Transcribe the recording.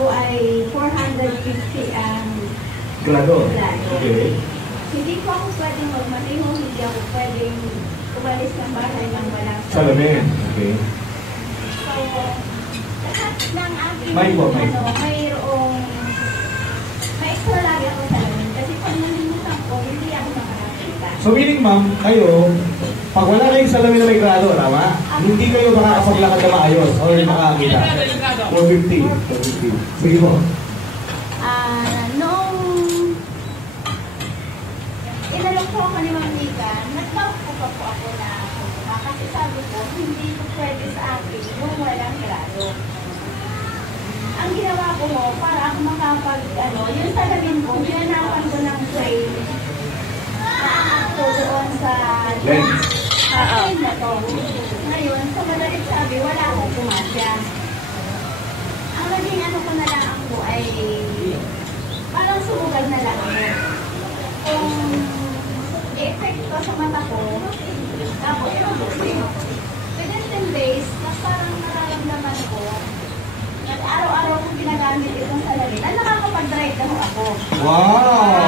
ko ay 450 ang Grado? grado. Okay. Hindi ko ako pwedeng magmatiho, hindi ako pwedeng umalis ng bahay ng walang Salamin. Okay. So, lahat ng aking mayroong may extra lagi ako salamin. Kasi pag nalimutan ko, hindi ako makakakita. So meaning ma'am, kayo, pag wala kayong salamin na may grado, tama? Hindi kayo makakapaglakad na maayos o hindi makakakita. 450. 450. Sige po. Noong inalok po ako ni Ma'am Nika, nag-talk po pa po ako na kasi sabi ko, hindi ko pwede sa akin nung walang grado. Ang ginawa ko mo, para ako makapag, yung salamin ko, hinanapan ko ng frame na doon sa Lens. na to. Ngayon, sa madalit sabi, wala akong pumasya. Ang naging ko na lang ako ay parang sumugal na lang ako. Kung effect ko sa mata ko, ako, within 10 days, na parang nararamdaman ko, araw-araw kong ginagamit itong salamin, nakakapag-drive lang ako. Wow!